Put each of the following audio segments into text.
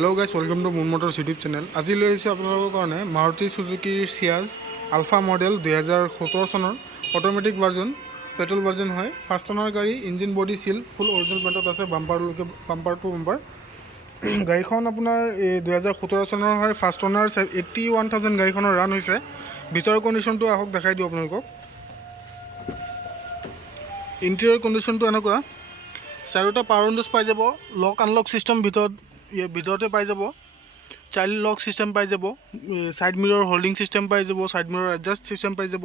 Hello' guys, welcome to moon Motors YouTube channel. আজি লৈ আহিছোঁ আপোনালোকৰ কাৰণে মাৰুতি চুজুকিৰ চিয়াজ আলফা মডেল 2017 চনৰ অট'মেটিক ভাৰ্জন, পেট্ৰল ভাৰ্জন হয়। ফাৰ্ষ্ট অনাৰ গাড়ী, ইঞ্জিন বডি চিল, ফুল অৰিজিনেল পেণ্টত আছে, বাম্পাৰলৈকে বাম্পাৰ টু বাম্পাৰ। গাড়ীখন আপোনাৰ 2017 চনৰ হয়। ফাৰ্ষ্ট অনাৰ 81,000 গাড়ীখনৰ ৰান হৈছে। ভিতৰৰ কণ্ডিশ্যনটো আহক দেখাই দিওঁ আপোনালোকক। ইণ্টেৰিয়ৰ কণ্ডিশ্যনটো এনেকুৱা, চাৰিটা পাৱাৰ উইণ্ডোজ পাই যাব, লক আনলক ছিষ্টেম ভিতৰতে পাই যাব, চাইল্ড লক ছিষ্টেম পাই যাব, ছাইড মিৰৰ হোল্ডিং ছিষ্টেম পাই যাব, ছাইড মিৰৰ এডজাষ্ট ছিষ্টেম পাই যাব।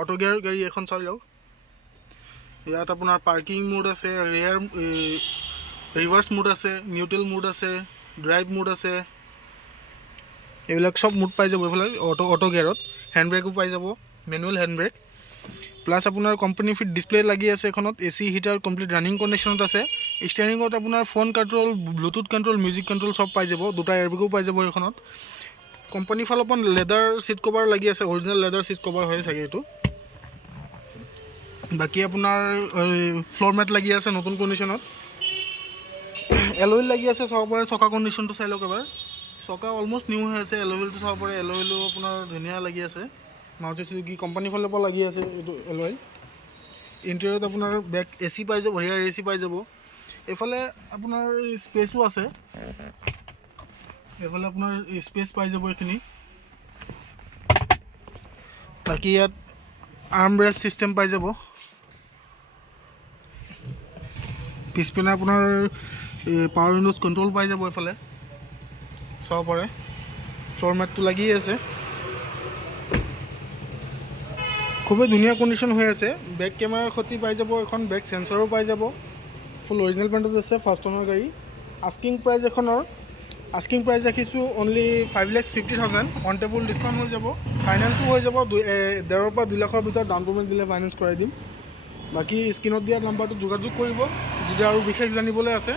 অটো গিয়াৰ গাড়ী এখন চাই লওক। ইয়াত আপোনাৰ পাৰ্কিং মোড আছে, ৰিভাৰ্ছ মোড আছে, নিউট্ৰেল মোড আছে, ড্ৰাইভ মোড আছে, এইবিলাক চব মোড পাই যাব এইফালে অটো গিয়াৰত। হেণ্ড ব্ৰেকো পাই যাব, মেনুৱেল হেণ্ড ব্ৰেক। প্লাছ আপোনাৰ কোম্পানী ফিট ডিছপ্লে লাগি আছে এখনত, AC হিটাৰ কমপ্লিট ৰানিং কণ্ডিশ্যনত আছে। ষ্টেৰিঙত আপোনাৰ phone control, Bluetooth control, music control চব পাই যাব। দুটা এয়াৰবেগো পাই যাব এইখনত। কোম্পানীৰ ফালৰ পৰা লেডাৰ ছিট কভাৰ লাগি আছে, অৰিজিনেল লেডাৰ ছিট কভাৰ হয় চাগে এইটো। বাকী আপোনাৰ ফ্ল'ৰ মেট লাগি আছে নতুন কণ্ডিশ্যনত। এল'ইল লাগি আছে, চাব পাৰে। চকা কণ্ডিশ্যনটো চাই লওক এবাৰ। চকা অলমষ্ট নিউ হৈ আছে। এল'ইলটো চাব পাৰে, এল'ইলো আপোনাৰ ধুনীয়া লাগি আছে। মাৰুতি চুজুকি কোম্পানীৰ ফালৰ পৰা লাগি আছে এইটো এল'ইল। ইণ্টেৰিয়ৰত আপোনাৰ বেক AC পাই যাব, ৰিয়াৰ AC পাই যাব। এইফালে আপোনাৰ স্পেচো আছে, এইফালে আপোনাৰ স্পেচ পাই যাব এইখিনি। বাকী ইয়াত আৰ্ম ৰেষ্ট ছিষ্টেম পাই যাব। পিছপিনে আপোনাৰ পাৱাৰ উইণ্ডোজ কণ্ট্ৰল পাই যাব এইফালে, চাব পাৰে। ফ্ল'ৰ মেটটো লাগিয়ে আছে, খুবেই ধুনীয়া কণ্ডিশ্যন হৈ আছে। বেক কেমেৰাৰ সৈতে পাই যাব এখন, বেক চেঞ্চাৰো পাই যাব। ফুল অৰিজিনেল পেণ্টত আছে, ফাৰ্ষ্ট অনাৰ গাড়ী। আস্কিং প্ৰাইচ ৰাখিছোঁ অনলি 5,50,000। অন টেবল ডিছকাউণ্ট হৈ যাব, ফাইনেন্সো হৈ যাব। 1.5 পৰা 2 লাখৰ ভিতৰত ডাউন পে'মেণ্ট দিলে ফাইনেন্স কৰাই দিম। বাকী স্ক্ৰীণত দিয়া নাম্বাৰটোত যোগাযোগ কৰিব যদি আৰু বিশেষ জানিবলৈ আছে।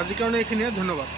আজিৰ কাৰণে এইখিনিয়ে, ধন্যবাদ।